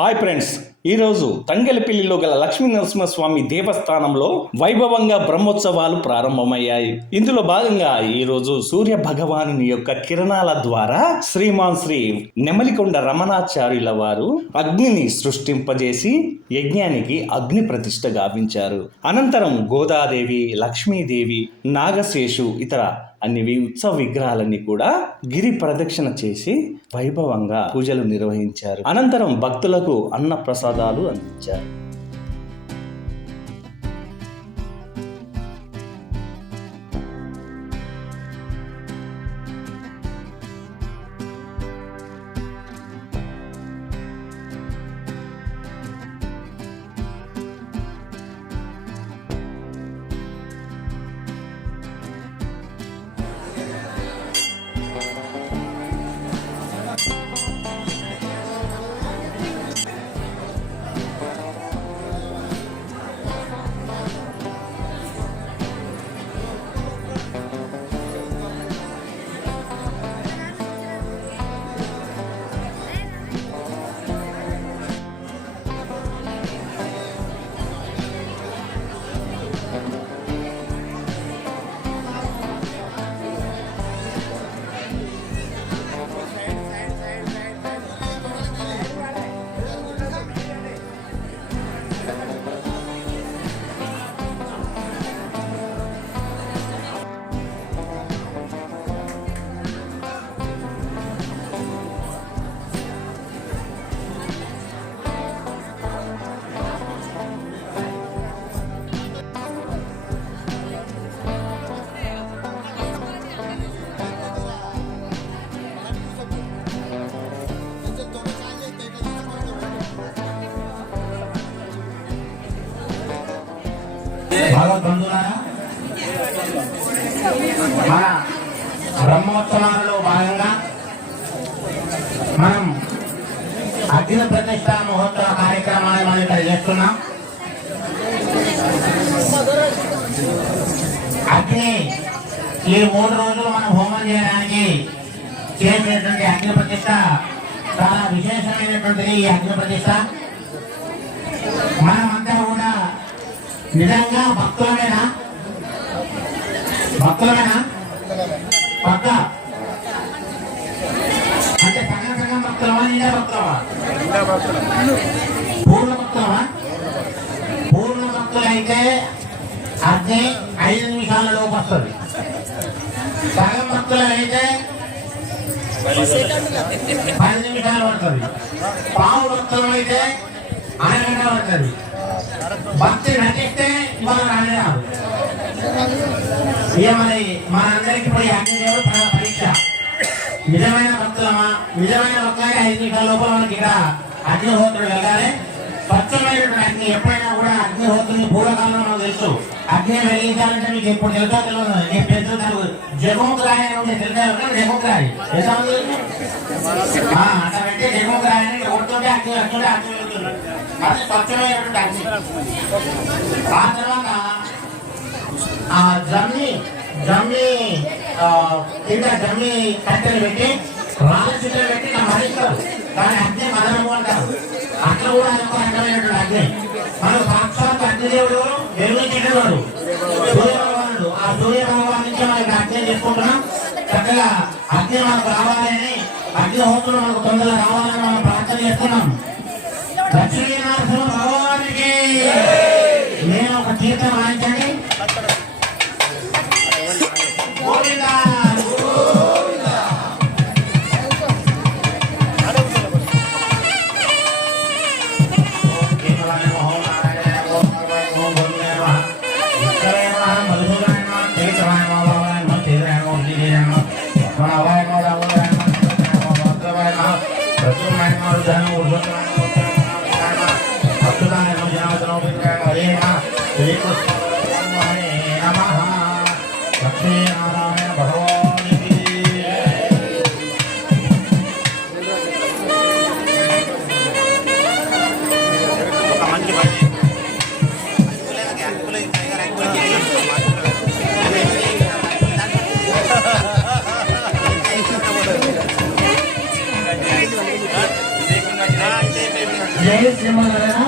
Hi friends, ఈరోజు తంగెలపల్లిలో గల లక్ష్మీ నరసింహస్వామి దేవస్థానంలో వైభవంగా బ్రహ్మోత్సవాలు ప్రారంభమయ్యాయి. ఇందులో భాగంగా ఈరోజు సూర్య భగవానుని యొక్క కిరణాల ద్వారా శ్రీమాన్ శ్రీ నెమలికొండ రమణాచార్యుల వారు అగ్నిని సృష్టింపజేసి యజ్ఞానికి అగ్ని ప్రతిష్ఠ గావించారు. అనంతరం గోదాదేవి, లక్ష్మీదేవి, నాగశేషు ఇతర అన్ని ఉత్సవ విగ్రహాలన్నీ కూడా గిరి ప్రదక్షిణ చేసి వైభవంగా పూజలు నిర్వహించారు. అనంతరం భక్తులకు అన్న ప్రసాదాలు అందించారు. భగవద్బంధులారా, మన బ్రహ్మోత్సవాలలో భాగంగా మనం అగ్ని ప్రతిష్ఠా మహోత్సవ కార్యక్రమాన్ని మనం ఇక్కడ చేస్తున్నాం. అగ్ని ఈ 3 రోజులు మనం హోమం చేయడానికి చేసేటువంటి అగ్ని ప్రతిష్ఠ చాలా విశేషమైనటువంటిది. ఈ అగ్ని ప్రతిష్ఠ మనమంతా కూడా నిజంగా భక్తులమేనా పక్క అంటే సగం భక్తులమా, నిండా భక్తులమా, పూర్ణ భక్తులమా? పూర్ణ భక్తులైతే అగ్ని 5 నిమిషాలలోపు వస్తుంది. సగం భక్తులైతే 10 నిమిషాలు పడుతుంది. పావు భక్తులమైతే అరగంట పడుతుంది. భక్తి నటిస్తే ఇవాళ రాలేదు. ఇక మరి మనందరికి ఇప్పుడు అగ్నిదేవుడు పరీక్ష. నిజమైన భక్తులమా? నిజమైన భక్తులకి 5 నిమిషాల లోపల మనకి ఇక్కడ అగ్నిహోత్రుడు వెళ్ళాలి. స్వచ్ఛమైనటువంటి అగ్ని ఎప్పుడైనా కూడా అగ్నిహోత్రుని పూర్వకాలంలో మనకు తెలుసు. అగ్ని వెలిగించాలంటే మీకు ఎప్పుడు తెలుసో తెలియదు. నేను పెద్దలు జగోగ్రాయ జగోగ్రాయి అట్లా పెట్టి జగోగ్రాయని కొడుతుంటే అగ్ని వస్తుంటే అగ్ని వెళ్తుంది. అది స్వచ్ఛమైనటువంటి అగ్ని. ఆ తర్వాత ఆ జమ్మి కట్టెలు పెట్టి రాళ్ళ చిట్టలు పెట్టి మరిస్తారు. దాని అగ్ని మదనము అంటారు. అట్లా కూడా అదొక రకమైనటువంటి అగ్ని. మనం సాక్షాత్ అగ్నిదేవుడు వెలుగుచేటవాడు సూర్య భగవానుడు. ఆ సూర్య భగవాన్ నుంచి మనకి అగ్ని చేసుకుంటున్నాం. చక్కగా అగ్ని మనకు రావాలని, అగ్నిహోత్రులు మనకు తొందరగా రావాలని మనం ప్రార్థన చేస్తున్నాం. లక్ష్మీ నరసింహ భగవానికి నేను ఒక కీర్తన వాయించండి. లక్ష్మీనారాయణ భగవానికి జై శ్రీమన్నారాయణ.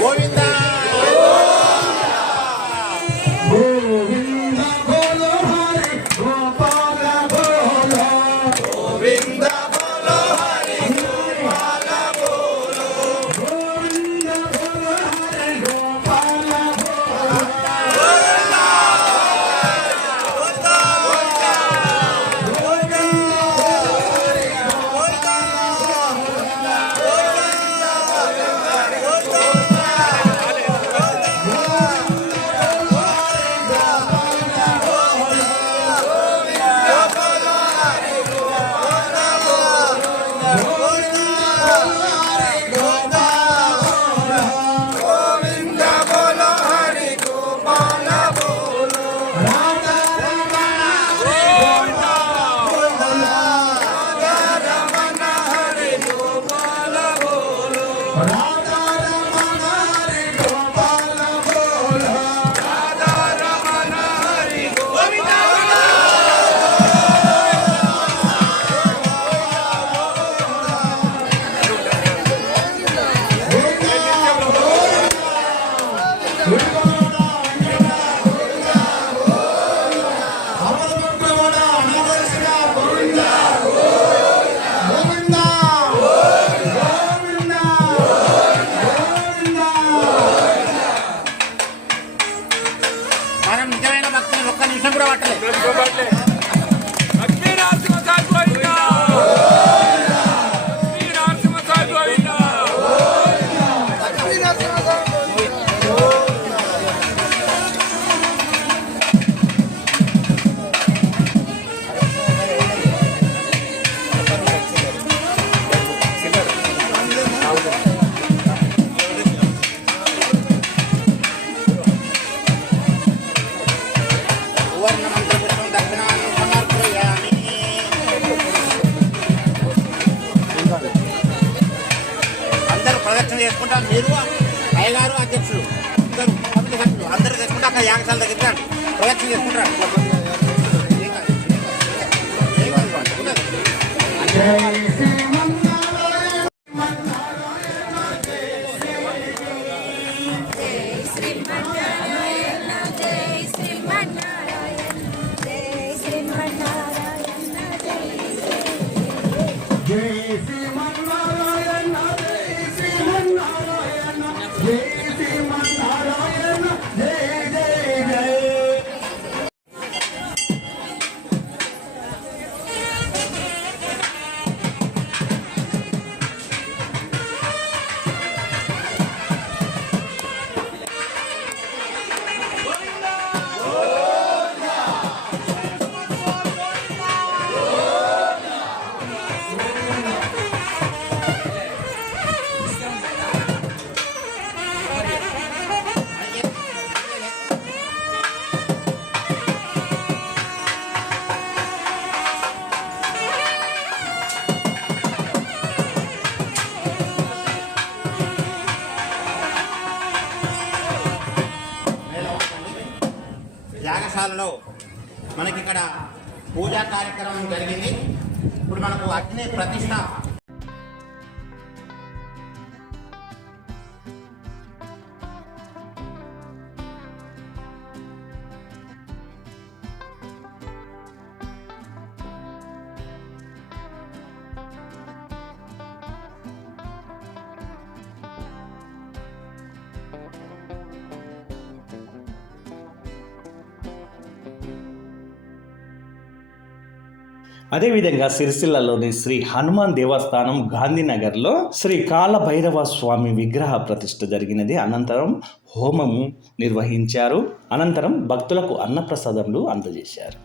గోవింద గోవింద బోలో హరి గోపాల బోలో. గోవింద బోలో హరి గోపాల బోలో. గోవింద బోలో హరి గోపాల బోలో. గోవింద బోలో హరి గోపాల బోలో. రాధా రమణ రమణ హరి గోపాల బోలో. రాధా రమణ హరి గోపాల బోలో. రాధా రమణ హరి గోవింద మనం నిజమైన భక్తులు ఒక్క నిమిషం కూడా పట్టలేదు. లక్ష్మీ నరసింహ సాయి గోవిందా లక్ష్మీ నరసింహ సాయి గోవిందా సువర్ణ మంత్రపుష్పం దక్షిణాన్ని సమర్పయామి. అందరూ ప్రదక్షిణ చేసుకుంటారు. మీరు అయ్యగారు అధ్యక్షులు అందరూ కమిటీ సభ్యులు అందరూ చేసుకుంటే అక్కడ యాగశాల దగ్గరికి రండి. ప్రదక్షిణ చేసుకుంటారు. ఏం కాదు. ఏం కాదు. ఉండదు. శ్రీమన్నారాయణ జై శ్రీమన్నారాయణ జై శ్రీమన్నారాయణ జై జై శ్రీమన్నారాయణ జై శ్రీమన్నారాయణ జై శ్రీమన్నారాయణ జై జై జై. యాగశాలలో మనకి ఇక్కడ పూజా కార్యక్రమం జరిగింది. ఇప్పుడు మనకు అగ్ని ప్రతిష్ట అదేవిధంగా సిరిసిల్లలోని శ్రీ హనుమాన్ దేవస్థానం గాంధీనగర్లో శ్రీ కాలభైరవ స్వామి విగ్రహ ప్రతిష్ఠ జరిగినది. అనంతరం హోమము నిర్వహించారు. అనంతరం భక్తులకు అన్నప్రసాదములు అందజేశారు.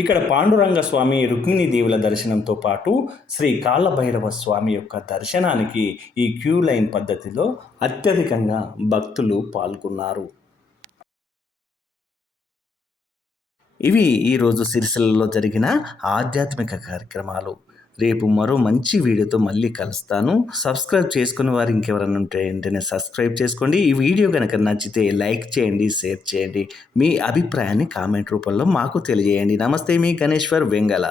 ఇక్కడ పాండురంగ స్వామి రుక్మిణీ దేవుల దర్శనంతో పాటు శ్రీ కాలభైరవ స్వామి యొక్క దర్శనానికి ఈ క్యూ లైన్ పద్ధతిలో అత్యధికంగా భక్తులు పాల్గొన్నారు. ఇవి ఈరోజు సిరిసిల్లలో జరిగిన ఆధ్యాత్మిక కార్యక్రమాలు. రేపు మరో మంచి వీడియోతో మళ్ళీ కలుస్తాను. సబ్స్క్రైబ్ చేసుకునే వారు ఇంకెవరైనా ఉంటే వెంటనే సబ్స్క్రైబ్ చేసుకోండి. ఈ వీడియో కనుక నచ్చితే లైక్ చేయండి, షేర్ చేయండి. మీ అభిప్రాయాన్ని కామెంట్ రూపంలో మాకు తెలియజేయండి. నమస్తే, మీ గణేశ్వర్ వెంగళ.